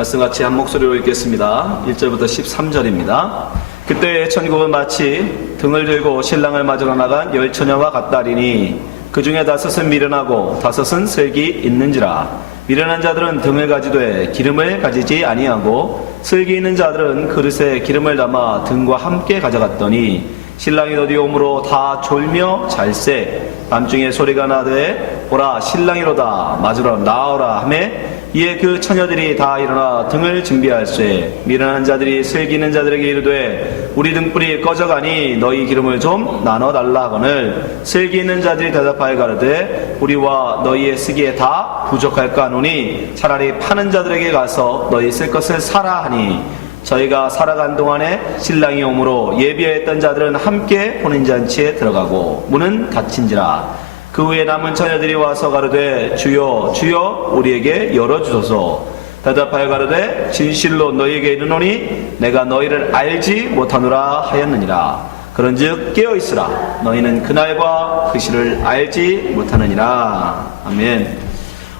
말씀 같이 한 목소리로 읽겠습니다. 1절부터 13절입니다. 그때 천국은 마치 등을 들고 신랑을 맞으러 나간 열 처녀와 같다리니 그 중에 5은 미련하고 5은 슬기 있는지라. 미련한 자들은 등을 가지되 기름을 가지지 아니하고 슬기 있는 자들은 그릇에 기름을 담아 등과 함께 가져갔더니 신랑이 더디 오므로 다 졸며 잘세. 밤중에 소리가 나되 보라 신랑이로다 맞으러 나오라 하매 이에 그 처녀들이 다 일어나 등을 준비할세. 미련한 자들이 슬기 있는 자들에게 이르되 우리 등불이 꺼져가니 너희 기름을 좀 나눠달라 하거늘 슬기 있는 자들이 대답하여 가로되 우리와 너희의 쓰기에 다 부족할까 하노니 차라리 파는 자들에게 가서 너희 쓸 것을 사라 하니 저희가 살아간 동안에 신랑이 오므로 예비하였던 자들은 함께 혼인잔치에 들어가고 문은 닫힌지라. 그 후에 남은 처녀들이 와서 가로되 주여 주여 우리에게 열어주소서. 대답하여 가로되 진실로 너희에게 이르노니 내가 너희를 알지 못하노라 하였느니라. 그런즉 깨어있으라. 너희는 그날과 그 시를 알지 못하느니라. 아멘.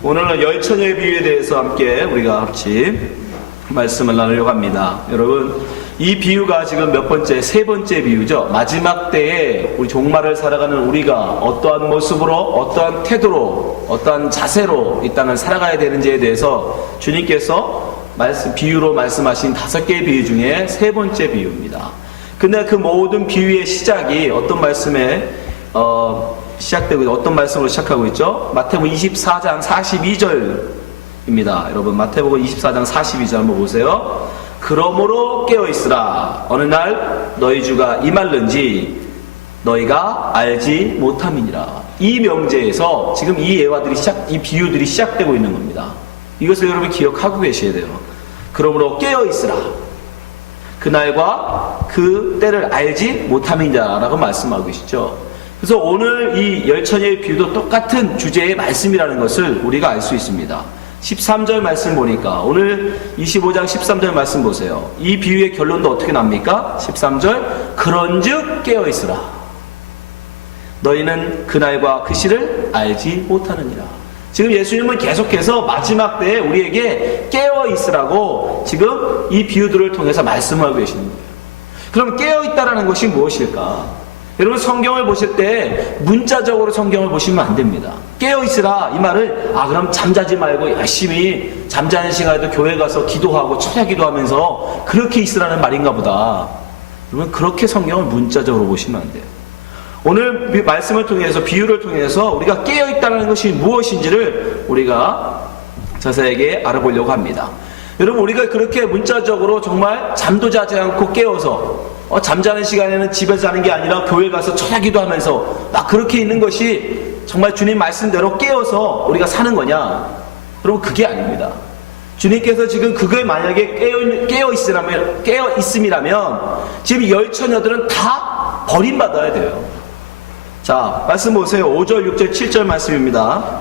오늘은 열 처녀의 비유에 대해서 함께 우리가 같이 말씀을 나누려고 합니다. 여러분, 이 비유가 지금 몇 번째? 세 번째 비유죠. 마지막 때에 우리 종말을 살아가는 우리가 어떠한 모습으로, 어떠한 태도로, 어떠한 자세로 이 땅을 살아가야 되는지에 대해서 주님께서 비유로 말씀하신 5개의 비유 중에 세 번째 비유입니다. 근데 그 모든 비유의 시작이 어떤 말씀에 시작되고 어떤 말씀으로 시작하고 있죠? 마태복음 24장 42절 입니다. 여러분 마태복음 24장 42절 한번 보세요. 그러므로 깨어있으라. 어느 날 너희 주가 임할는지 너희가 알지 못함이니라. 이 명제에서 지금 이 예화들이 이 비유들이 시작되고 있는 겁니다. 이것을 여러분 기억하고 계셔야 돼요. 그러므로 깨어있으라. 그날과 그 때를 알지 못함이니라라고 말씀하고 계시죠. 그래서 오늘 이 열처녀의 비유도 똑같은 주제의 말씀이라는 것을 우리가 알 수 있습니다. 13절 말씀 보니까 오늘 25장 13절 말씀 보세요. 이 비유의 결론도 어떻게 납니까? 13절 그런즉 깨어있으라. 너희는 그날과 그 시를 알지 못하느니라. 지금 예수님은 계속해서 마지막 때에 우리에게 깨어있으라고 지금 이 비유들을 통해서 말씀하고 계시는 거예요. 그럼 깨어있다라는 것이 무엇일까? 여러분 성경을 보실 때 문자적으로 성경을 보시면 안 됩니다. 깨어있으라 이 말을 그럼 잠자지 말고 열심히 잠자는 시간에도 교회 가서 기도하고 철야 기도하면서 그렇게 있으라는 말인가 보다. 여러분 그렇게 성경을 문자적으로 보시면 안 돼요. 오늘 말씀을 통해서 비유를 통해서 우리가 깨어있다는 것이 무엇인지를 우리가 자세하게 알아보려고 합니다. 여러분 우리가 그렇게 문자적으로 정말 잠도 자지 않고 깨어서 잠자는 시간에는 집에서 자는 게 아니라 교회 가서 철야기도 하면서 막 그렇게 있는 것이 정말 주님 말씀대로 깨어서 우리가 사는 거냐? 여러분 그게 아닙니다. 주님께서 지금 그거에 만약에 깨어 있음이라면 지금 열 처녀들은 다 버림받아야 돼요. 자 말씀 보세요. 5절 6절 7절 말씀입니다.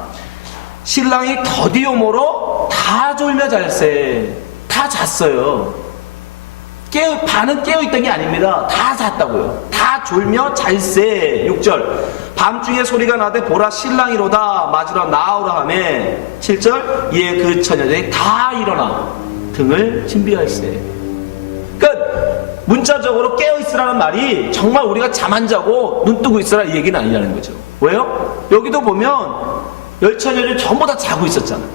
신랑이 더디 오므로 다 졸며 잘세. 다 잤어요. 반은 깨어있던 게 아닙니다. 다 잤다고요. 다 졸며 잘세. 6절 밤중에 소리가 나되 보라 신랑이로다 맞으러 나오라 하매 7절 이에 그 처녀들이 다 일어나 등을 준비할세. 그러니까 문자적으로 깨어있으라는 말이 정말 우리가 잠 안 자고 눈 뜨고 있으라 이 얘기는 아니라는 거죠. 왜요? 여기도 보면 열 처녀들이 전부 다 자고 있었잖아요.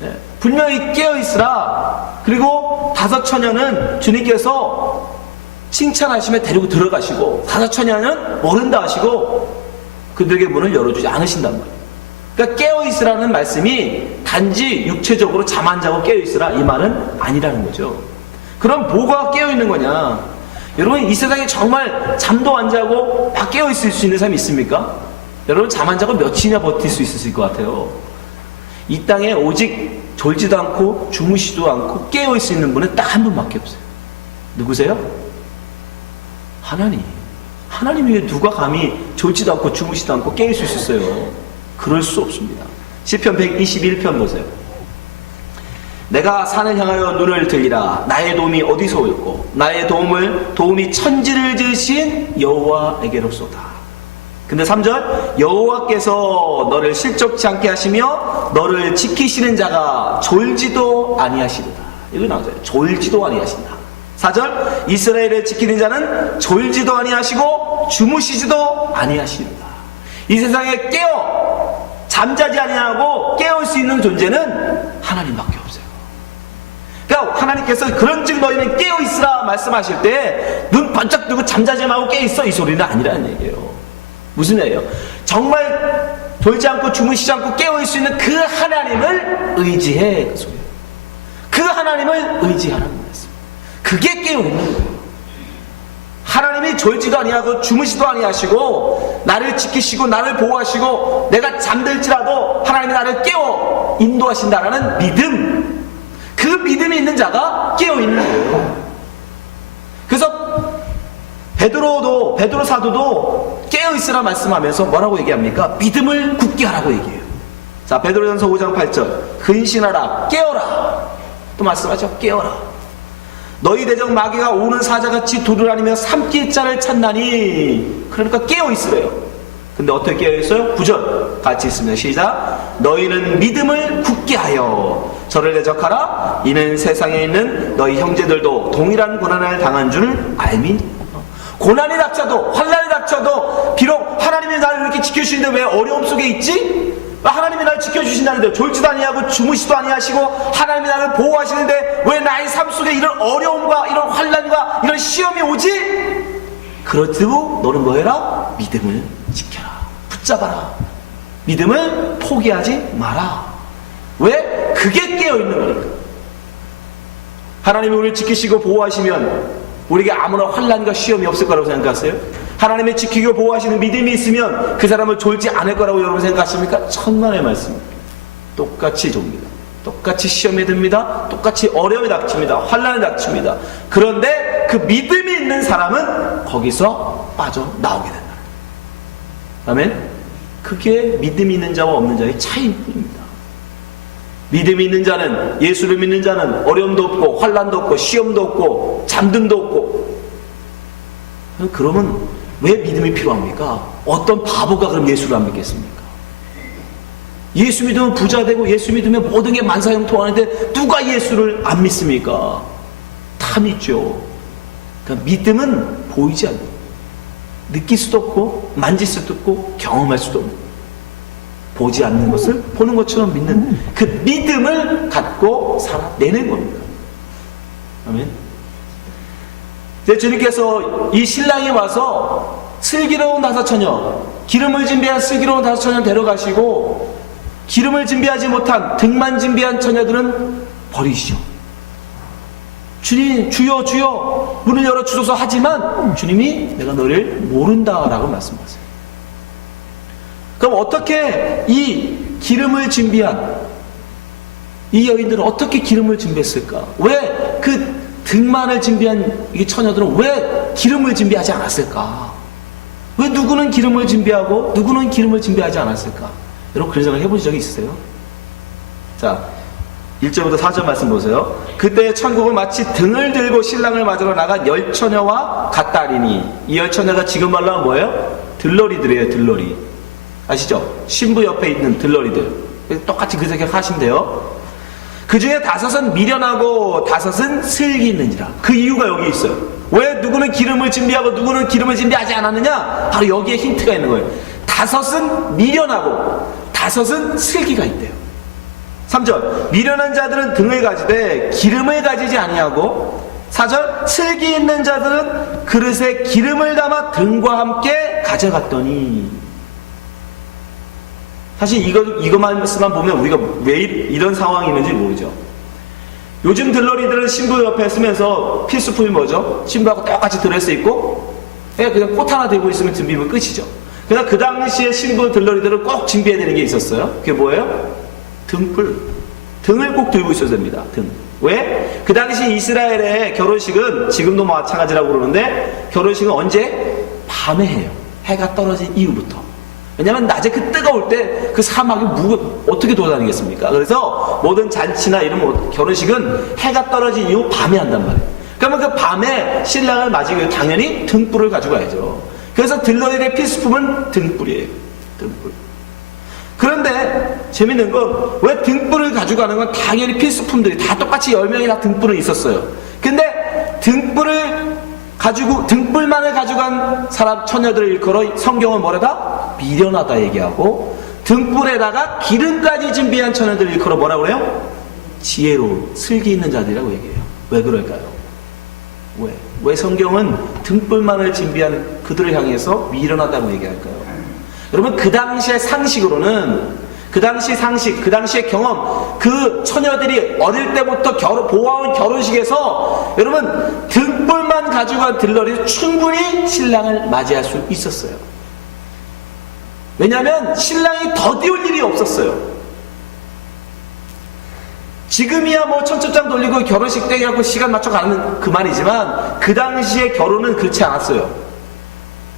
네. 분명히 깨어있으라. 그리고 5 처녀는 주님께서 칭찬하시며 데리고 들어가시고 5 처녀는 모른다 하시고 그들에게 문을 열어주지 않으신단 말이에요. 그러니까 깨어있으라는 말씀이 단지 육체적으로 잠 안 자고 깨어있으라 이 말은 아니라는 거죠. 그럼 뭐가 깨어있는 거냐? 여러분 이 세상에 정말 잠도 안 자고 막 깨어있을 수 있는 사람이 있습니까? 여러분 잠 안 자고 며칠이나 버틸 수 있을 것 같아요. 이 땅에 오직 졸지도 않고 주무시지도 않고 깨어있을 수 있는 분은 딱 한 분밖에 없어요. 누구세요? 하나님. 하나님 위에 누가 감히 졸지도 않고 주무시지도 않고 깨어있을 수 있어요? 그럴 수 없습니다. 시편 121편 보세요. 내가 산을 향하여 눈을 들리라. 나의 도움이 어디서 올고 나의 도움이 천지를 지으신 여호와에게로소다. 근데 3절 여호와께서 너를 실족치 않게 하시며 너를 지키시는 자가 졸지도 아니하시리다. 이거 나오죠. 졸지도 아니하신다. 4절 이스라엘을 지키는 자는 졸지도 아니하시고 주무시지도 아니하시리라. 이 세상에 잠자지 아니하고 깨울 수 있는 존재는 하나님밖에 없어요. 그러니까 하나님께서 그런즉 너희는 깨어 있으라 말씀하실 때 눈 번쩍 뜨고 잠자지 말고 깨어 있어 이 소리는 아니라는 얘기예요. 무슨 얘기예요? 정말 졸지 않고 주무시지 않고 깨어 있을 수 있는 그 하나님을 의지해 그 소리예요. 그 하나님을 의지하라는 말씀. 그게 깨어 있는 거예요. 하나님이 졸지도 아니하고 주무시도 아니하시고 나를 지키시고 나를 보호하시고 내가 잠들지라도 하나님이 나를 깨워 인도하신다라는 믿음, 그 믿음이 있는 자가 깨어 있는 거예요. 그래서 베드로 사도도 깨어 있으라 말씀하면서 뭐라고 얘기합니까? 믿음을 굳게 하라고 얘기해요. 자, 베드로전서 5장 8절 근신하라 깨어라 또 말씀하죠. 깨어라. 너희 대적 마귀가 오는 사자같이 두루다니며 삼킬 자를 찾나니. 그러니까 깨어 있으래요. 근데 어떻게 깨어 있어요? 9절 같이 있습니다. 시작. 너희는 믿음을 굳게 하여 저를 대적하라. 이는 세상에 있는 너희 형제들도 동일한 고난을 당한 줄 알민. 고난이 닥쳐도 환난이 닥쳐도 비록 하나님이 나를 이렇게 지켜주시는데 왜 어려움 속에 있지? 하나님이 나를 지켜주신다는데 졸지도 아니하고 주무시도 아니하시고 하나님이 나를 보호하시는데 왜 나의 삶 속에 이런 어려움과 이런 환난과 이런 시험이 오지? 그렇다고 너는 뭐해라? 믿음을 지켜라. 붙잡아라. 믿음을 포기하지 마라. 왜? 그게 깨어있는 거니까. 하나님이 우리를 지키시고 보호하시면 우리에게 아무나 환난과 시험이 없을 거라고 생각하세요? 하나님의 지키고 보호하시는 믿음이 있으면 그 사람을 졸지 않을 거라고 여러분 생각하십니까? 천만의 말씀입니다. 똑같이 좁니다. 똑같이 시험에 듭니다. 똑같이 어려움이 닥칩니다. 환난이 닥칩니다. 그런데 그 믿음이 있는 사람은 거기서 빠져나오게 된다. 아멘? 그게 믿음이 있는 자와 없는 자의 차이일 뿐입니다. 믿음이 있는 자는, 예수를 믿는 자는 어려움도 없고 환난도 없고 시험도 없고 잠듦도 없고. 그러면 왜 믿음이 필요합니까? 어떤 바보가 그럼 예수를 안 믿겠습니까? 예수 믿으면 부자 되고 예수 믿으면 모든 게 만사형통하는데 누가 예수를 안 믿습니까? 다 믿죠. 그러니까 믿음은 보이지 않는, 느낄 수도 없고 만질 수도 없고 경험할 수도 없는, 보지 않는 것을 보는 것처럼 믿는 그 믿음을 갖고 살아내는 겁니다. 아멘. 이제 주님께서 이 신랑이 와서 슬기로운 다섯 처녀, 기름을 준비한 슬기로운 다섯 처녀 데려가시고 기름을 준비하지 못한 등만 준비한 처녀들은 버리시죠. 주님, 주여 주여 문을 열어 주소서 하지만 주님이 내가 너를 모른다라고 말씀하세요. 그럼 어떻게 이 기름을 준비한 이 여인들은 어떻게 기름을 준비했을까? 왜 그 등만을 준비한 이 처녀들은 왜 기름을 준비하지 않았을까? 왜 누구는 기름을 준비하고 누구는 기름을 준비하지 않았을까? 여러분 그런 생각 해본 적이 있으세요? 자, 1절부터 4절 말씀 보세요. 그때 천국은 마치 등을 들고 신랑을 맞으러 나간 열 처녀와 같다리니. 이 열 처녀가 지금 말로 하면 뭐예요? 들러리들이에요. 들러리. 아시죠? 신부 옆에 있는 들러리들. 똑같이 그 생각 하신대요. 그 중에 5은 미련하고 5은 슬기 있는지라. 그 이유가 여기 있어요. 왜 누구는 기름을 준비하고 누구는 기름을 준비하지 않았느냐? 바로 여기에 힌트가 있는 거예요. 5은 미련하고 5은 슬기가 있대요. 3절 미련한 자들은 등을 가지되 기름을 가지지 아니하고 4절 슬기 있는 자들은 그릇에 기름을 담아 등과 함께 가져갔더니. 사실 이것만 보면 우리가 왜 이런 상황이 있는지 모르죠. 요즘 들러리들은 신부 옆에 쓰면서 필수품이 뭐죠? 신부하고 똑같이 드레스 입고 그냥 꽃 하나 들고 있으면 준비면 끝이죠. 그러나 그 당시에 신부 들러리들은 꼭 준비해야 되는 게 있었어요. 그게 뭐예요? 등불. 등을 꼭 들고 있어야 됩니다. 등. 왜? 그 당시 이스라엘의 결혼식은 지금도 마찬가지라고 그러는데 결혼식은 언제? 밤에 해요. 해가 떨어진 이후부터. 왜냐면 낮에 그 뜨거울 때 그 사막이 어떻게 돌아다니겠습니까? 그래서 모든 잔치나 이런 결혼식은 해가 떨어진 이후 밤에 한단 말이에요. 그러면 그 밤에 신랑을 맞이기 위해 당연히 등불을 가지고 가야죠. 그래서 들러리의 필수품은 등불이에요. 등불. 그런데 재밌는 건 왜 등불을 가져가는 건 당연히 필수품들이 다 똑같이 10명이 다 등불은 있었어요. 근데 등불만을 가져간 사람 처녀들을 일컬어 성경은 뭐라다? 미련하다 얘기하고, 등불에다가 기름까지 준비한 처녀들을 일컬어 뭐라고 그래요? 지혜로운, 슬기 있는 자들이라고 얘기해요. 왜 그럴까요? 왜 성경은 등불만을 준비한 그들을 향해서 미련하다고 얘기할까요? 여러분, 그 당시의 상식으로는, 그 당시 상식, 그 당시의 경험, 그 처녀들이 어릴 때부터 보아온 결혼식에서 여러분 등불만 가지고 들러리 충분히 신랑을 맞이할 수 있었어요. 왜냐하면 신랑이 더디올 일이 없었어요. 지금이야 뭐 청첩장 돌리고 결혼식 땡이라고 시간 맞춰 가는 그 말이지만, 그 당시의 결혼은 그렇지 않았어요.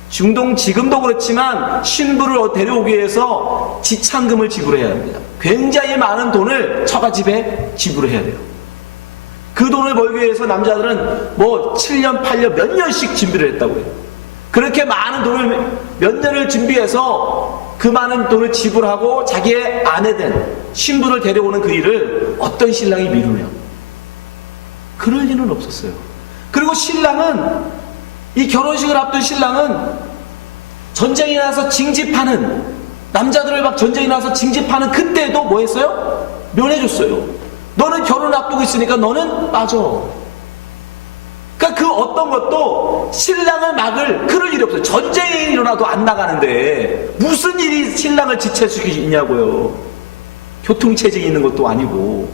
중동 지금도 그렇지만 신부를 데려오기 위해서 지참금을 지불해야 합니다. 굉장히 많은 돈을 처가집에 지불해야 돼요. 그 돈을 벌기 위해서 남자들은 뭐 7년, 8년, 몇 년씩 준비를 했다고 해요. 그렇게 많은 돈을 몇 년을 준비해서 그 많은 돈을 지불하고 자기의 아내된 신부를 데려오는 그 일을 어떤 신랑이 미루냐? 그럴 일은 없었어요. 그리고 신랑은, 이 결혼식을 앞둔 신랑은 전쟁이 나서 징집하는, 남자들을 막 전쟁이 나서 징집하는 그때도 뭐 했어요? 면해줬어요. 너는 결혼 앞두고 있으니까 너는 빠져. 그러니까 그 어떤 것도 신랑을 막을 그럴 일이 없어요. 전쟁이 일어나도 안 나가는데 무슨 일이 신랑을 지체시키냐고요. 교통체증이 있는 것도 아니고.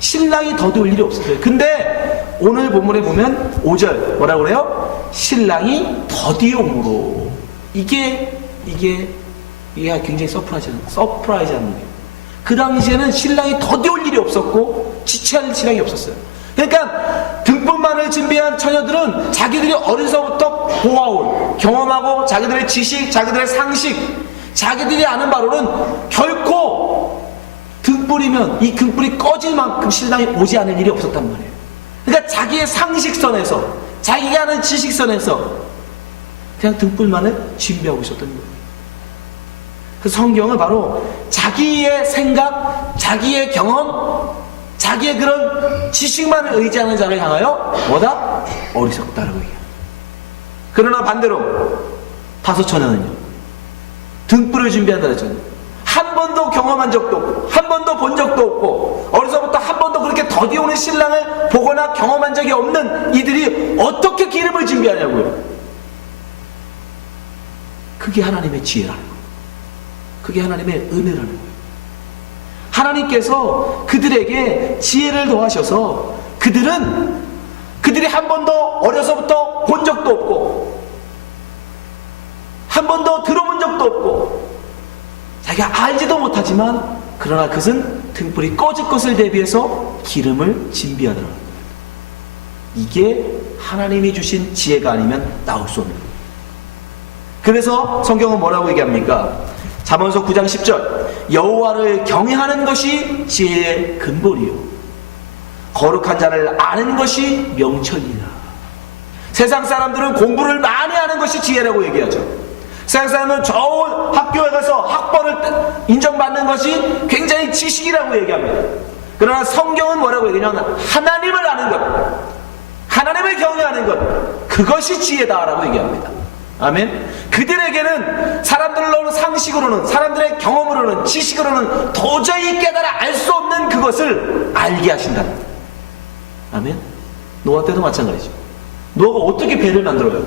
신랑이 더디올 일이 없었어요. 근데 오늘 본문에 보면 5절 뭐라고 그래요? 신랑이 더디옴으로. 이게 굉장히 서프라이즈한 일이에요. 그 당시에는 신랑이 더디올 일이 없었고 지체할 신랑이 없었어요. 그러니까 등불만을 준비한 처녀들은 자기들이 어려서부터 보아온, 경험하고 자기들의 지식, 자기들의 상식, 자기들이 아는 바로는 결코 등불이면 이 등불이 꺼질 만큼 신랑이 오지 않을 일이 없었단 말이에요. 그러니까 자기의 상식선에서, 자기가 아는 지식선에서 그냥 등불만을 준비하고 있었던 거예요. 그 성경은 바로 자기의 생각, 자기의 경험, 자기의 그런 지식만을 의지하는 자를 향하여 뭐다? 어리석다라고 얘기해요. 그러나 반대로 다섯 처녀는요, 등불을 준비한다 그랬잖아요. 한 번도 경험한 적도 없고, 한 번도 본 적도 없고, 어려서부터 한 번도 그렇게 더디오는 신랑을 보거나 경험한 적이 없는 이들이 어떻게 기름을 준비하냐고요. 그게 하나님의 지혜라는 거예요. 그게 하나님의 은혜라는 거예요. 하나님께서 그들에게 지혜를 더하셔서 그들이 한 번도 어려서부터 본 적도 없고, 한 번도 들어본 적도 없고, 자기가 알지도 못하지만, 그러나 그것은 등불이 꺼질 것을 대비해서 기름을 준비하더라. 이게 하나님이 주신 지혜가 아니면 나올 수 없는 거예요. 그래서 성경은 뭐라고 얘기합니까? 잠언서 9장 10절, 여호와를 경외하는 것이 지혜의 근본이요 거룩한 자를 아는 것이 명철이라. 세상 사람들은 공부를 많이 하는 것이 지혜라고 얘기하죠. 세상 사람은 좋은 학교에 가서 학벌을 인정받는 것이 굉장히 지식이라고 얘기합니다. 그러나 성경은 뭐라고 얘기하냐면 하나님을 아는 것, 하나님을 경외하는 것, 그것이 지혜다라고 얘기합니다. 아멘. 그들에게는 사람들로는 상식으로는, 사람들의 경험으로는, 지식으로는 도저히 깨달아 알 수 없는 그것을 알게 하신다. 아멘. 노아 때도 마찬가지죠. 노아가 어떻게 배를 만들어요?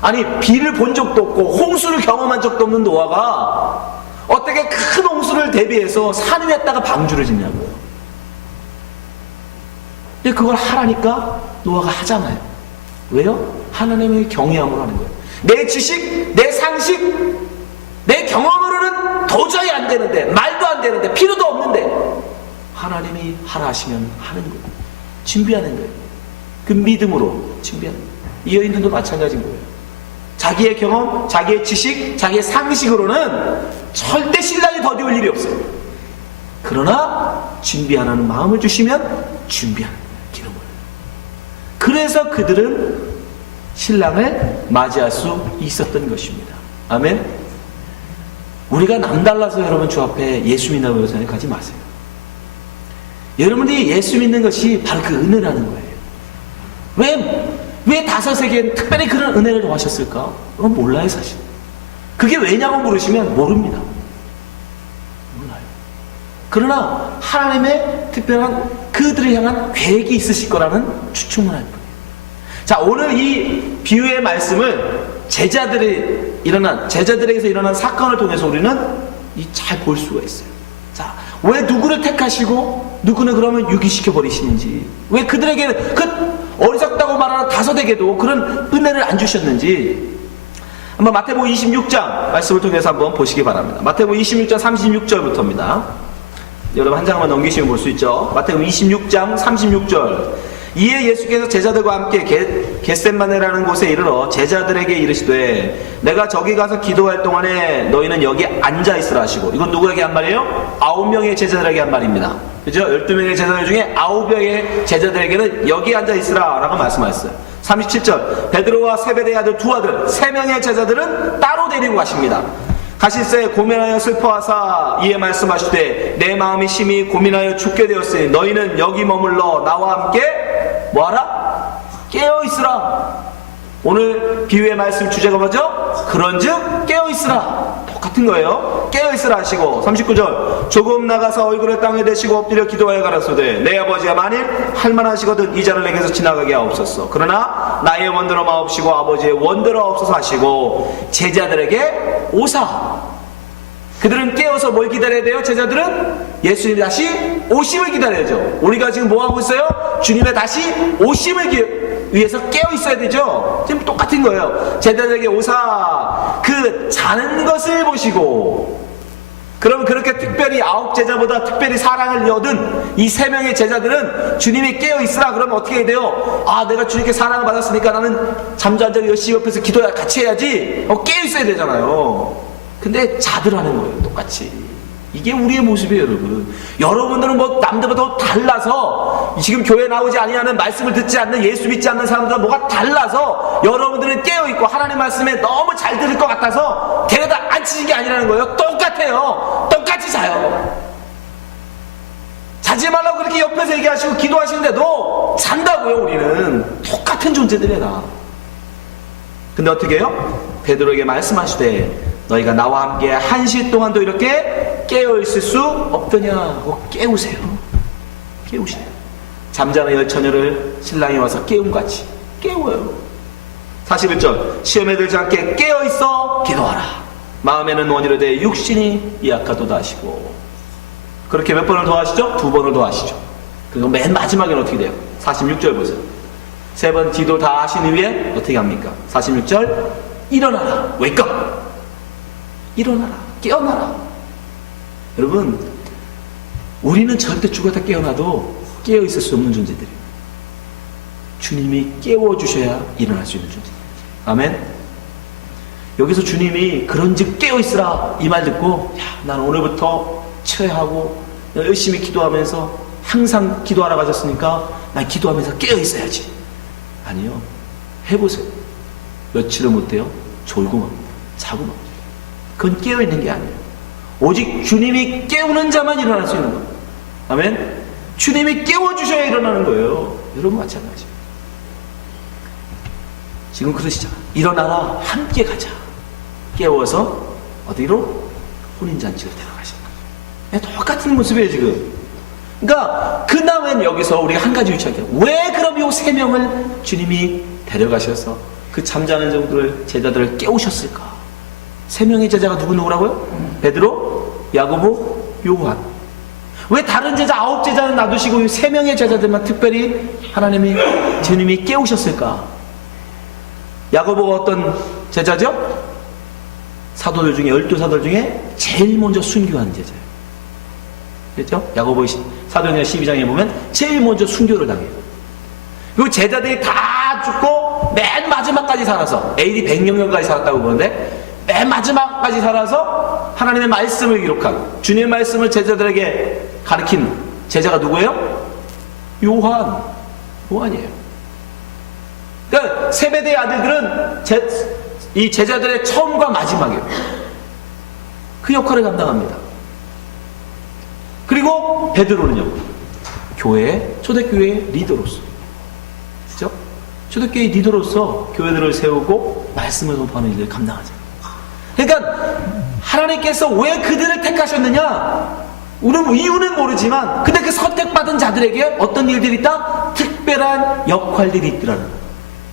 아니, 비를 본 적도 없고 홍수를 경험한 적도 없는 노아가 어떻게 큰 홍수를 대비해서 산 위에다가 방주를 짓냐고요. 근데 그걸 하라니까 노아가 하잖아요. 왜요? 하나님의 경외함으로 하는 거예요. 내 지식, 내 상식, 내 경험으로는 도저히 안 되는데, 말도 안 되는데, 필요도 없는데 하나님이 하라 하시면 하는 거예요. 준비하는 거예요. 그 믿음으로 준비하는 거예요. 이 여인들도 마찬가지인 거예요. 자기의 경험, 자기의 지식, 자기의 상식으로는 절대 신랑이 더디올 일이 없어요. 그러나 준비하라는 마음을 주시면 준비하는 거예요. 기름을. 그래서 그들은 신랑을 맞이할 수 있었던 것입니다. 아멘. 우리가 남달라서 여러분 주 앞에 예수 믿는다고 생각하지 마세요. 여러분들이 예수 믿는 것이 바로 그 은혜라는 거예요. 왜 다섯에게 특별히 그런 은혜를 더하셨을까? 그건 몰라요, 사실. 그게 왜냐고 물으시면 모릅니다. 몰라요. 그러나 하나님의 특별한 그들을 향한 계획이 있으실 거라는 추측만 할 뿐이에요. 자, 오늘 이 비유의 말씀을 제자들에게서 일어난 사건을 통해서 우리는 잘 볼 수가 있어요. 자, 왜 누구를 택하시고 누구는 그러면 유기시켜 버리시는지, 왜 그들에게 그 어리석다고 말하는 다섯에게도 그런 은혜를 안 주셨는지 한번 마태복음 26장 말씀을 통해서 한번 보시기 바랍니다. 마태복음 26장 36절부터입니다. 여러분 한 장만 넘기시면 볼 수 있죠. 마태복음 26장 36절. 이에 예수께서 제자들과 함께 겟셋마네라는 곳에 이르러 제자들에게 이르시되 내가 저기 가서 기도할 동안에 너희는 여기 앉아 있으라 하시고, 이건 누구에게 한 말이에요? 9명의 제자들에게 한 말입니다. 그죠? 12명의 제자들 중에 9명의 제자들에게는 여기 앉아 있으라 라고 말씀하셨어요. 37절. 베드로와 세베대의 아들 두 아들 3명의 제자들은 따로 데리고 가십니다. 가실새 고민하여 슬퍼하사 이에 말씀하시되 내 마음이 심히 고민하여 죽게 되었으니 너희는 여기 머물러 나와 함께 뭐하라? 깨어있으라. 오늘 비유의 말씀 주제가 뭐죠? 그런즉 깨어있으라. 똑같은 거예요. 깨어있으라 하시고 39절. 조금 나가서 얼굴을 땅에 대시고 엎드려 기도하여 가라사대 내 아버지가 만일 할만하시거든 이 자를 내게서 지나가게 하옵소서. 그러나 나의 원대로 마옵시고 아버지의 원대로 없어서 하시고 제자들에게 오사. 그들은 깨어서 뭘 기다려야 돼요? 제자들은 예수님이 다시 오심을 기다려야죠. 우리가 지금 뭐 하고 있어요? 주님의 다시 오심을 위해서 깨어 있어야 되죠. 지금 똑같은 거예요. 제자들에게 오사. 그 자는 것을 보시고, 그럼 그렇게 특별히 9 제자보다 특별히 사랑을 얻은 이 3명의 제자들은 주님이 깨어 있으라 그러면 어떻게 해야 돼요? 아, 내가 주님께 사랑을 받았으니까 나는 잠도 안 자고 열심히 옆에서 기도야 같이 해야지. 깨어 있어야 되잖아요. 근데 자들하는 거예요, 똑같이. 이게 우리의 모습이에요, 여러분. 여러분들은 뭐 남들보다 달라서, 지금 교회 나오지 아니하는, 말씀을 듣지 않는, 예수 믿지 않는 사람들은 뭐가 달라서 여러분들은 깨어있고 하나님 말씀에 너무 잘 들을 것 같아서 데려다 앉히신 게 아니라는 거예요. 똑같아요. 똑같이 자요. 자지 말라고 그렇게 옆에서 얘기하시고 기도하시는데도 잔다고요. 우리는 똑같은 존재들이야 다. 근데 어떻게 해요? 베드로에게 말씀하시되 너희가 나와 함께 1시 동안도 이렇게 깨어있을 수 없더냐 하고 깨우세요. 깨우세요. 잠자는 열처녀를 신랑이 와서 깨움같이 깨워요. 41절. 시험에 들지 않게 깨어있어 기도하라. 마음에는 원이로되 육신이 약하도다 하시고. 그렇게 몇 번을 더 하시죠? 2번을 더 하시죠. 그리고 맨 마지막에는 어떻게 돼요? 46절 보세요. 3번 기도 다 하신 이후에 어떻게 합니까? 46절. 일어나라. wake up. 일어나라. 깨어나라. 여러분, 우리는 절대 죽었다 깨어나도 깨어있을 수 없는 존재들이에요. 주님이 깨워주셔야 일어날 수 있는 존재들이에요. 아멘. 여기서 주님이 그런즉 깨어있으라 이 말 듣고, 야, 나는 오늘부터 처해하고 열심히 기도하면서 항상 기도하라고 하셨으니까 난 기도하면서 깨어있어야지. 아니요. 해보세요. 며칠을 못해요. 졸고 맙니다. 자고 맙니다. 그건 깨어있는 게 아니에요. 오직 주님이 깨우는 자만 일어날 수 있는 겁니다. 아멘. 주님이 깨워주셔야 일어나는 거예요. 여러분 마찬가지. 지금 그러시잖아. 일어나라. 함께 가자. 깨워서 어디로? 혼인잔치로 데려가신다. 똑같은 모습이에요 지금. 그러니까 그다음엔 여기서 우리가 한 가지 유치하게, 왜 그럼 이 3명을 주님이 데려가셔서 그 잠자는 제자들을 깨우셨을까? 3명의 제자가 누구라고요? 베드로, 야고보, 요한. 왜 다른 제자 9 제자는 놔두시고 3명의 제자들만 특별히 주님이 깨우셨을까? 야고보가 어떤 제자죠? 사도들 중에 12사도들 중에 제일 먼저 순교한 제자예요. 그렇죠? 야고보 사도행전 12장에 보면 제일 먼저 순교를 당해요. 그리고 제자들이 다 죽고 맨 마지막까지 살아서 AD 100년까지 살았다고 보는데 맨 마지막까지 살아서 하나님의 말씀을 기록한, 주님의 말씀을 제자들에게 가르친 제자가 누구예요? 요한이에요. 그러니까 세베대의 아들들은 이 제자들의 처음과 마지막이에요. 그 역할을 감당합니다. 그리고 베드로는요, 초대교회의 리더로서, 그죠? 초대교회 리더로서 교회들을 세우고 말씀을 선포하는 일을 감당하죠. 그러니까 하나님께서 왜 그들을 택하셨느냐? 우리는 이유는 모르지만, 근데 그 선택받은 자들에게 어떤 일들이 있다? 특별한 역할들이 있더라는 거예요.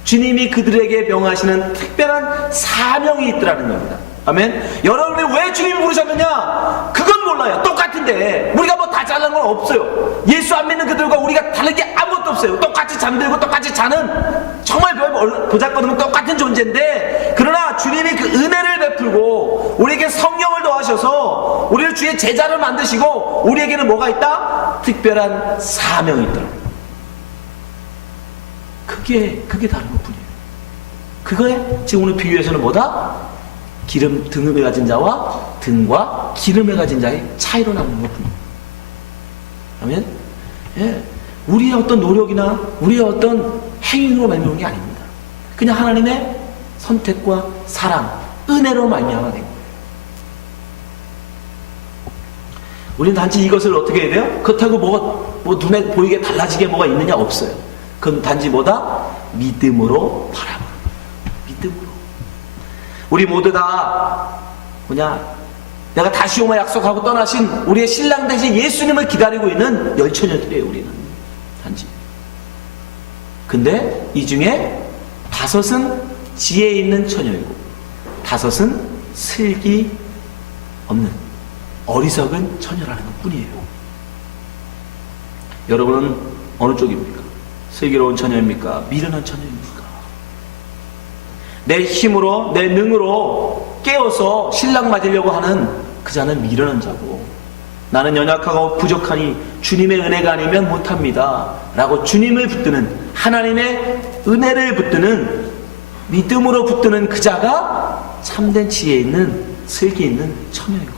주님이 그들에게 명하시는 특별한 사명이 있더라는 겁니다. 아멘. 여러분이 왜 주님이 부르셨느냐? 그건 몰라요. 똑같은데 우리가 뭐 다 잘난 건 없어요. 예수 안 믿는 그들과 우리가 다른 게 아무것도 없어요. 똑같이 잠들고 똑같이 자는, 정말 보잘것없는 똑같은 존재인데, 그러나 주님이 그 은혜를 베풀고 우리에게 성령을 더하셔서 우리를 주의 제자를 만드시고, 우리에게는 뭐가 있다? 특별한 사명이 있더라고요. 그게 다른 것뿐이에요. 그거에 지금 오늘 비유에서는 뭐다? 등을 가진 자와 등과 기름을 가진 자의 차이로 나누는 것뿐이에요. 아멘? 예. 우리의 어떤 노력이나 우리의 어떤 행위로 말미암은 게 아닙니다. 그냥 하나님의 선택과 사랑, 은혜로 말미암아 된 거예요. 우리는 단지 이것을 어떻게 해야 돼요? 그렇다고 뭐 눈에 보이게 달라지게 뭐가 있느냐? 없어요. 그건 단지 뭐다? 믿음으로 바라보는 거예요. 믿음으로. 우리 모두 다 내가 다시 오마 약속하고 떠나신 우리의 신랑 대신 예수님을 기다리고 있는 열처녀들이에요. 우리는 단지. 근데 이 중에 5은 지혜 있는 처녀이고 5은 슬기 없는 어리석은 처녀라는 것 뿐이에요. 여러분은 어느 쪽입니까? 슬기로운 처녀입니까? 미련한 처녀입니까? 내 힘으로, 내 능으로 깨워서 신랑 맞으려고 하는 그 자는 미련한 자고, 나는 연약하고 부족하니 주님의 은혜가 아니면 못합니다 라고 주님을 붙드는, 하나님의 은혜를 붙드는, 믿음으로 붙드는 그 자가 참된 지혜 있는, 슬기 있는 처녀인 거예요.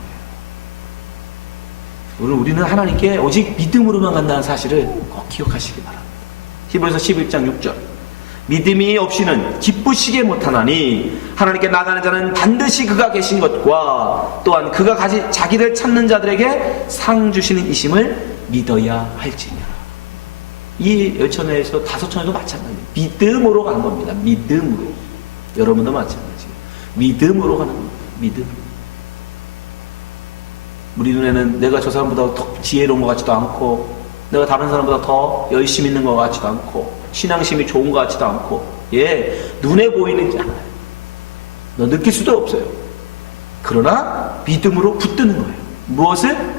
오늘 우리는 하나님께 오직 믿음으로만 간다는 사실을 꼭 기억하시기 바랍니다. 히브리서 11장 6절, 믿음이 없이는 기쁘시게 못하나니 하나님께 나가는 자는 반드시 그가 계신 것과 또한 그가 자기를 찾는 자들에게 상 주시는 이심을 믿어야 할지니라. 이 열처녀에서 5처녀도 마찬가지예요. 믿음으로 가는 겁니다. 믿음으로. 여러분도 마찬가지예요. 믿음으로 가는 겁니다. 믿음으로. 우리 눈에는 내가 저 사람보다 더 지혜로운 것 같지도 않고, 내가 다른 사람보다 더 열심히 있는 것 같지도 않고, 신앙심이 좋은 것 같지도 않고, 눈에 보이는 게 않아요. 너 느낄 수도 없어요. 그러나 믿음으로 붙드는 거예요. 무엇을?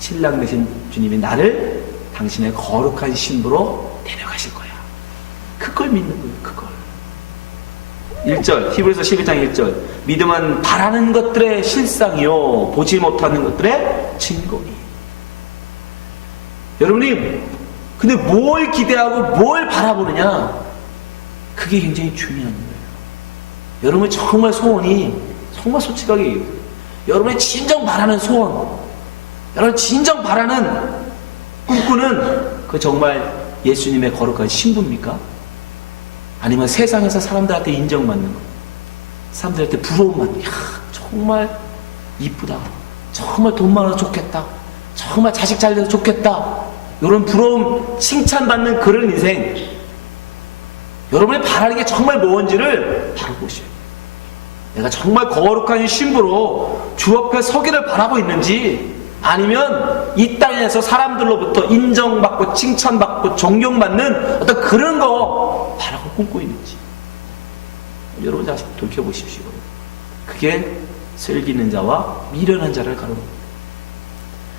신랑 되신 주님이 나를 당신의 거룩한 신부로 데려가실 거야. 그걸 믿는 거예요. 그걸. 1절, 히브리서 11장 1절, 믿음은 바라는 것들의 실상이요 보지 못하는 것들의 증거니. 여러분이 근데 뭘 기대하고 뭘 바라보느냐, 그게 굉장히 중요한 거예요. 여러분의 정말 소원이, 정말 솔직하게 얘기해요. 여러분의 진정 바라는 소원, 여러분 진정 바라는 꿈꾸는 그 정말 예수님의 거룩한 신부입니까? 아니면 세상에서 사람들한테 인정받는 거, 사람들한테 부러움받는, 야 정말 이쁘다, 정말 돈 많아서 좋겠다, 정말 자식 잘 돼서 좋겠다, 이런 부러움, 칭찬받는 그런 인생, 여러분이 바라는 게 정말 뭔지를 바로 보셔요. 내가 정말 거룩한 신부로 주 앞에 서기를 바라고 있는지, 아니면 이 땅에서 사람들로부터 인정받고 칭찬받고 존경받는 어떤 그런 거 바라고 꿈꾸고 있는지, 여러분 자신 돌켜보십시오. 그게 슬기 있는 자와 미련한 자를 가르칩니다.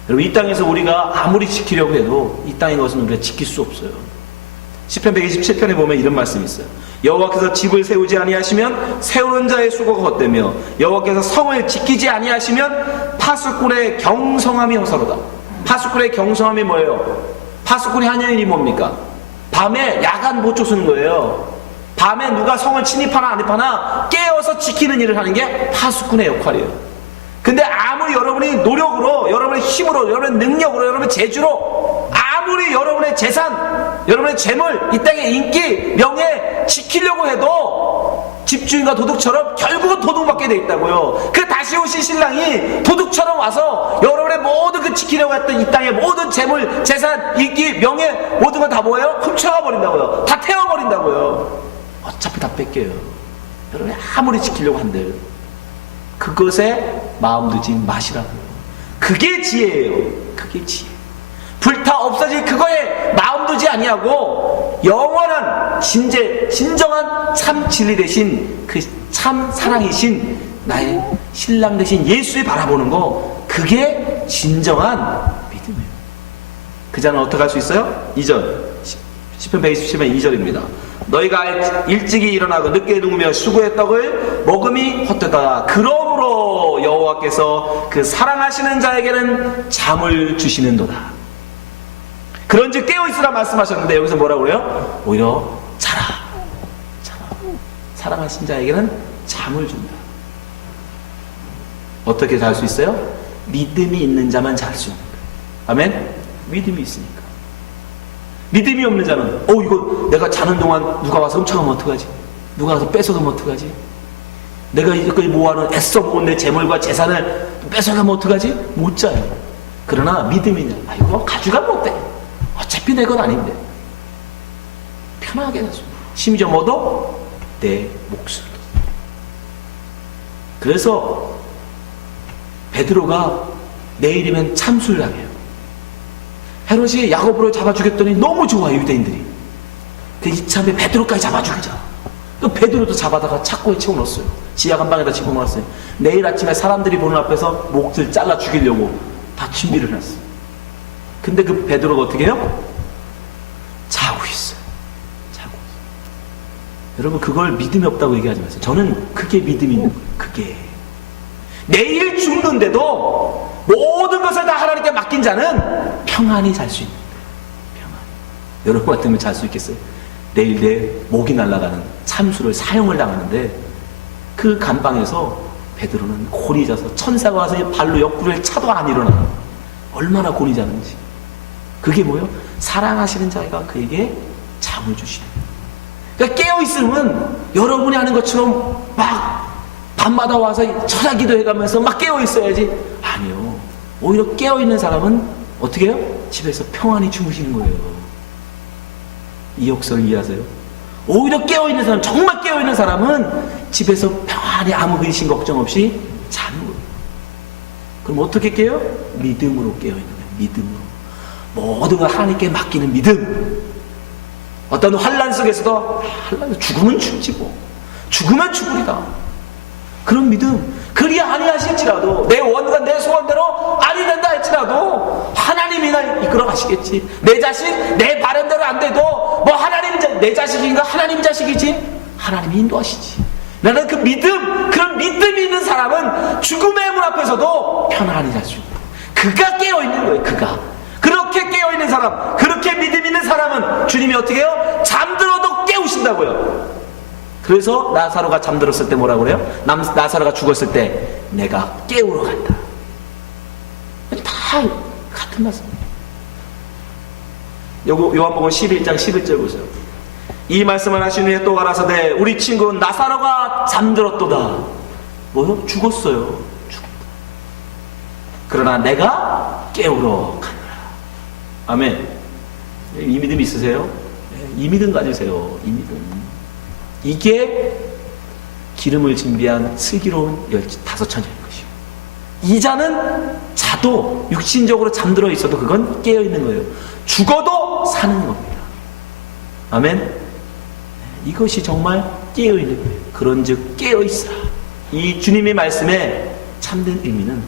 여러분, 이 땅에서 우리가 아무리 지키려고 해도 이 땅의 것은 우리가 지킬 수 없어요. 시편 127편에 보면 이런 말씀이 있어요. 여호와께서 집을 세우지 아니하시면 세우는 자의 수고가 헛되며 여호와께서 성을 지키지 아니하시면 파수꾼의 경성함이 허사로다. 파수꾼의 경성함이 뭐예요? 파수꾼이 하는 일이 뭡니까? 밤에 야간 보초 쓰는 거예요. 밤에 누가 성을 침입하나 안 침입하나 깨어서 지키는 일을 하는 게 파수꾼의 역할이에요. 근데 아무리 여러분이 노력으로, 여러분의 힘으로, 여러분의 능력으로, 여러분의 재주로, 아무리 여러분의 재산, 여러분의 재물, 이 땅의 인기, 명예 지키려고 해도 집주인과 도둑처럼 결국은 도둑받게 돼 있다고요. 그 다시 오신 신랑이 도둑처럼 와서 여러분의 모든 그 지키려고 했던 이 땅의 모든 재물, 재산, 인기, 명예 모든 건 다 뭐예요? 훔쳐가 버린다고요. 다 태워버린다고요. 어차피 다 뺏겨요. 여러분이 아무리 지키려고 한들 그것에 마음 두지 마시라고요. 그게 지혜예요. 그게 지혜. 불타 없어질 그거에 마음 두지 아니하고 영원한 진정한 참 진리 되신 그 참 사랑이신 나의 신랑 되신 예수를 바라보는 거, 그게 진정한 믿음이에요. 그 자는 어떻게 할 수 있어요? 2절 시편 127편 2절입니다. 너희가 일찍이 일어나고 늦게 누우며 수고의 떡을 먹음이 헛되다. 그러므로 여호와께서 그 사랑하시는 자에게는 잠을 주시는도다. 그런즉 깨어있으라 말씀하셨는데 여기서 뭐라고 그래요? 오히려 자라. 사랑하신 자에게는 잠을 준다. 어떻게 잘 수 있어요? 믿음이 있는 자만 잘 수 있는 거예요. 아멘? 믿음이 있으니까. 믿음이 없는 자는 이거 내가 자는 동안 누가 와서 훔쳐가면 어떡하지? 누가 와서 뺏어가면 어떡하지? 내가 이제까지 모아놓은 애써 모은 내 재물과 재산을 뺏어가면 어떡하지? 못 자요. 그러나 믿음이냐? 이거 가져가면 어때? 어차피 내 건 아닌데. 편하게 가서 심지어 뭐도 내 목숨. 그래서 베드로가 내일이면 참수를 하게요. 헤롯이 야고보를 잡아 죽였더니 너무 좋아요, 유대인들이. 이참에 베드로까지 잡아 죽이자. 또 베드로도 잡아다가 착고에 채워넣었어요. 지하 한 방에다 집어넣었어요. 내일 아침에 사람들이 보는 앞에서 목을 잘라 죽이려고 다 준비를 했어요. 근데 그 베드로가 어떻게 해요? 자고 있어요. 여러분, 그걸 믿음이 없다고 얘기하지 마세요. 저는 그게 믿음이 있는 거예요. 그게 내일 죽는데도 모든 것을 다 하나님께 맡긴 자는 평안히 잘 수 있는 거예요. 평안. 여러분 같으면 잘 수 있겠어요? 내일 내 목이 날아가는 참수를 사형을 당하는데 그 감방에서 베드로는 곤히 자서 천사가 와서 발로 옆구리를 차도 안 일어나. 얼마나 곤히 자는지. 그게 뭐예요? 사랑하시는 자가 그에게 잠을 주시는 거예요. 그러니까 깨어있으면 여러분이 하는 것처럼 막 밤마다 와서 천사 기도해가면서 막 깨어있어야지. 아니요. 오히려 깨어있는 사람은 어떻게 해요? 집에서 평안히 주무시는 거예요. 이 역설을 이해하세요? 오히려 깨어있는 사람, 정말 깨어있는 사람은 집에서 평안히 아무 근심 걱정 없이 자는 거예요. 그럼 어떻게 깨요? 믿음으로 깨어있는 거예요. 믿음으로. 모든 걸 하나님께 맡기는 믿음. 어떤 환난 속에서도 죽으면 죽지 뭐. 죽으면 죽으리다. 그런 믿음. 그리 아니하실지라도 내 원과 내 소원대로 아니 된다 할지라도 하나님이 날 이끌어 가시겠지. 내 자식 내 바람대로 안 돼도 뭐 하나님 내 자식인가 하나님 자식이지. 하나님이 인도하시지. 나는 그 믿음, 그런 믿음이 있는 사람은 죽음의 문 앞에서도 편안히 잘 수 있다. 그가 깨어있는 거예요. 그가. 그렇게 깨어있는 사람, 그렇게 믿음 있는 사람은 주님이 어떻게 해요? 잠들어도 깨우신다고요. 그래서 나사로가 잠들었을 때 뭐라고 그래요? 나사로가 죽었을 때 내가 깨우러 간다. 다 같은 말씀이에요. 요한복음 11장 11절 보세요. 이 말씀을 하신 후에 또 가라사대 우리 친구 나사로가 잠들었도다. 뭐요? 죽었어요. 죽었다. 그러나 내가 깨우러 간다. 아멘. 이 믿음 있으세요? 이 믿음 가지세요. 이 믿음. 이게 기름을 준비한 슬기로운 5처녀인 것이요. 이 자는 자도 육신적으로 잠들어 있어도 그건 깨어 있는 거예요. 죽어도 사는 겁니다. 아멘. 이것이 정말 깨어 있는 거예요. 그런즉 깨어 있으라. 이 주님의 말씀에 참된 의미는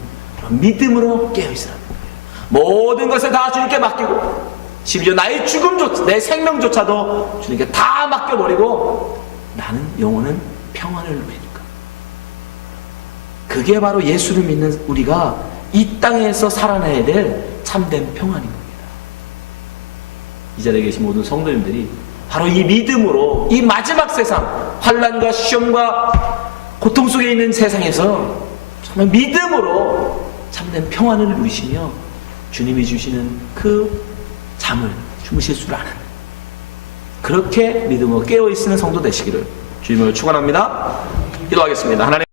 믿음으로 깨어 있으라는 거예요. 모든 것을 다 주님께 맡기고 심지어 나의 죽음조차 내 생명조차도 주님께 다 맡겨버리고 나는 영원한 평안을 누리니까. 그게 바로 예수를 믿는 우리가 이 땅에서 살아내야 될 참된 평안인 겁니다. 이 자리에 계신 모든 성도님들이 바로 이 믿음으로 이 마지막 세상 환난과 시험과 고통 속에 있는 세상에서 정말 믿음으로 참된 평안을 누리시며 주님이 주시는 그 잠을 주무실 줄 아는 그렇게 믿음으로 깨어있는 성도 되시기를 주님을 축원합니다. 기도하겠습니다. 하나님